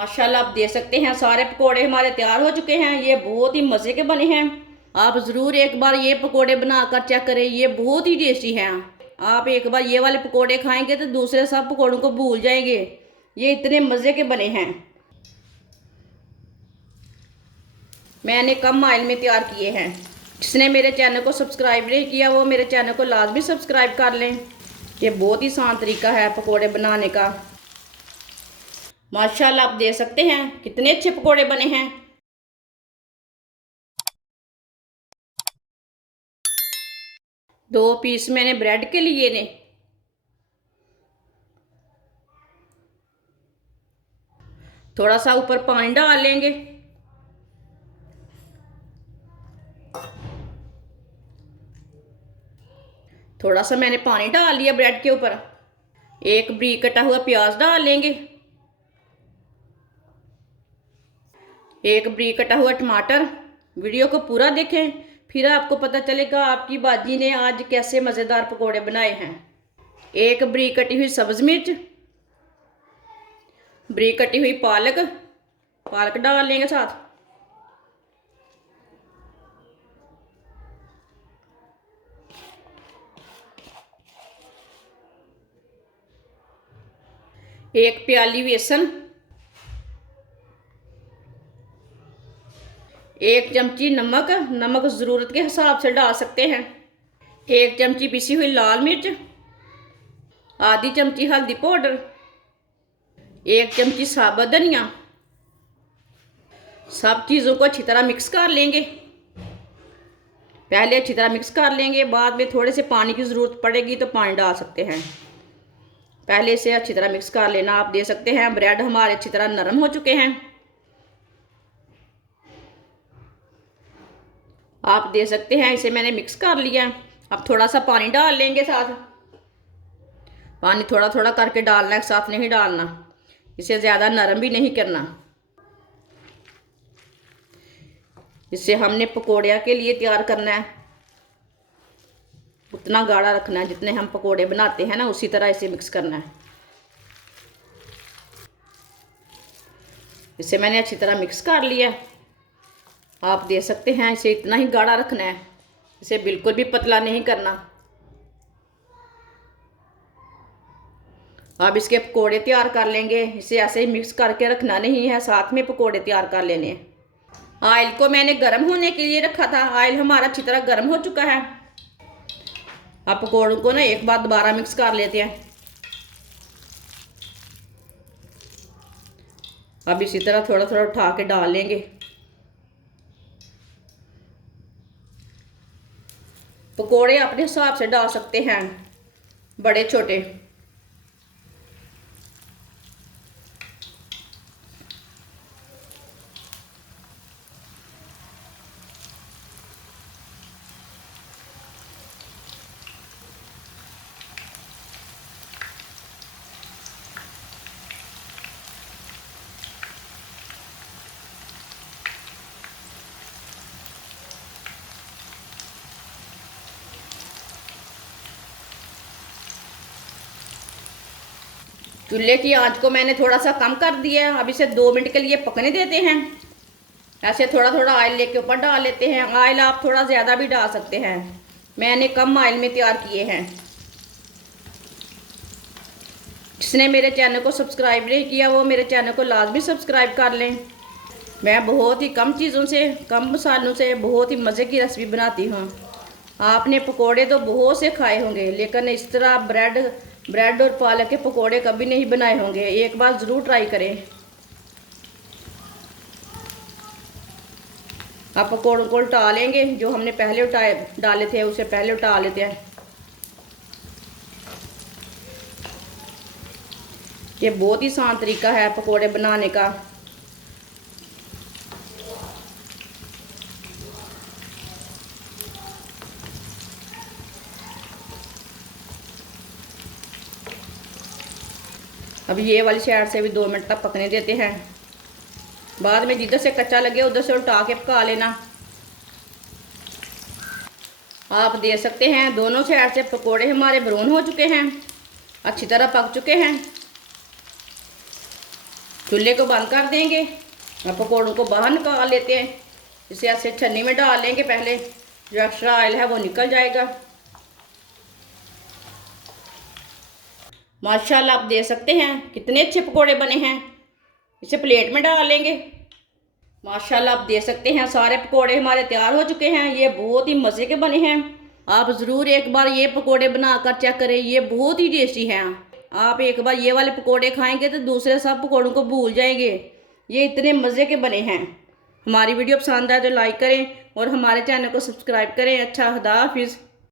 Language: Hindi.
माशाल्लाह आप देख सकते हैं सारे पकोड़े हमारे तैयार हो चुके हैं। ये बहुत ही मज़े के बने हैं। आप ज़रूर एक बार ये पकोड़े बनाकर चेक करें, ये बहुत ही टेस्टी हैं। आप एक बार ये वाले पकोड़े खाएंगे तो दूसरे सब पकोड़ों को भूल जाएंगे। ये इतने मज़े के बने हैं। मैंने कम ऑयल में तैयार किए हैं। जिसने मेरे चैनल को सब्सक्राइब नहीं किया वो मेरे चैनल को लाजमी सब्सक्राइब कर लें। ये बहुत ही आसान तरीका है पकोड़े बनाने का। माशाल्लाह आप देख सकते हैं कितने अच्छे पकोड़े बने हैं। दो पीस मैंने ब्रेड के लिए ने। थोड़ा सा ऊपर पानी डाल लेंगे। थोड़ा सा मैंने पानी डाल लिया ब्रेड के ऊपर। एक बारीक कटा हुआ प्याज डाल लेंगे। एक बारीक कटा हुआ टमाटर। वीडियो को पूरा देखें, फिर आपको पता चलेगा आपकी बाजी ने आज कैसे मज़ेदार पकोड़े बनाए हैं। एक बारीक कटी हुई सब्ज़ मिर्च, बारीक कटी हुई पालक, पालक डाल लेंगे साथ। एक प्याली बेसन, एक चमची नमक, नमक ज़रूरत के हिसाब से डाल सकते हैं। एक चमची पिसी हुई लाल मिर्च, आधी चमची हल्दी पाउडर, एक चमची साबुत धनिया। सब चीज़ों को अच्छी तरह मिक्स कर लेंगे। पहले अच्छी तरह मिक्स कर लेंगे, बाद में थोड़े से पानी की ज़रूरत पड़ेगी तो पानी डाल सकते हैं। पहले से अच्छी तरह मिक्स कर लेना। आप देख सकते हैं ब्रेड हमारे अच्छी तरह नरम हो चुके हैं। आप देख सकते हैं इसे मैंने मिक्स कर लिया। अब थोड़ा सा पानी डाल लेंगे साथ। पानी थोड़ा थोड़ा करके डालना है, साथ नहीं डालना। इसे ज़्यादा नरम भी नहीं करना। इसे हमने पकोड़े के लिए तैयार करना है। उतना गाढ़ा रखना है जितने हम पकोड़े बनाते हैं ना, उसी तरह इसे मिक्स करना है। इसे मैंने अच्छी तरह मिक्स कर लिया। आप देख सकते हैं इसे इतना ही गाढ़ा रखना है, इसे बिल्कुल भी पतला नहीं करना। अब इसके पकोड़े तैयार कर लेंगे। इसे ऐसे ही मिक्स करके रखना नहीं है, साथ में पकोड़े तैयार कर लेने हैं। ऑयल को मैंने गर्म होने के लिए रखा था। ऑयल हमारा अच्छी तरह गर्म हो चुका है। अब पकोड़ों को ना एक बार दोबारा मिक्स कर लेते हैं। अब इसी तरह थोड़ा थोड़ा उठा के डाल लेंगे। पकोड़े अपने हिसाब से डाल सकते हैं, बड़े छोटे। चूल्हे की आंच को मैंने थोड़ा सा कम कर दिया है। अब इसे 2 मिनट के लिए पकने देते हैं। ऐसे थोड़ा थोड़ा ऑयल लेके ऊपर डाल लेते हैं। ऑयल आप थोड़ा ज़्यादा भी डाल सकते हैं, मैंने कम ऑयल में तैयार किए हैं। जिसने मेरे चैनल को सब्सक्राइब नहीं किया वो मेरे चैनल को लाजमी सब्सक्राइब कर लें। मैं बहुत ही कम चीज़ों से, कम मसालों से बहुत ही मज़े की रेसिपी बनाती हूँ। आपने पकोड़े तो बहुत से खाए होंगे, लेकिन इस तरह ब्रेड और पालक के पकोड़े कभी नहीं बनाए होंगे। एक बार ज़रूर ट्राई करें। अब पकोड़ों को उल्टा लेंगे। जो हमने पहले डाले थे उसे पहले उल्टा लेते हैं। ये बहुत ही आसान तरीका है पकोड़े बनाने का। अब ये वाली साइड से भी 2 मिनट तक पकने देते हैं। बाद में जिधर से कच्चा लगे उधर से उल्टा के पका लेना। आप देख सकते हैं दोनों साइड से पकोड़े हमारे ब्राउन हो चुके हैं, अच्छी तरह पक चुके हैं। चूल्हे को बंद कर देंगे। अब पकौड़ों को बाहर निकाल लेते हैं। इसे ऐसे छन्नी में डाल लेंगे, पहले जो एक्स्ट्रा ऑयल है वो निकल जाएगा। माशाल्लाह आप देख सकते हैं कितने अच्छे पकौड़े बने हैं। इसे प्लेट में डाल लेंगे। माशाल्लाह आप देख सकते हैं सारे पकौड़े हमारे तैयार हो चुके हैं। ये बहुत ही मज़े के बने हैं। आप ज़रूर एक बार ये पकौड़े बनाकर चेक करें, ये बहुत ही टेस्टी हैं। आप एक बार ये वाले पकौड़े खाएंगे तो दूसरे सब पकौड़ों को भूल जाएंगे। ये इतने मज़े के बने हैं। हमारी वीडियो पसंद आए तो लाइक करें और हमारे चैनल को सब्सक्राइब करें। अच्छा, खुदा हाफिज़।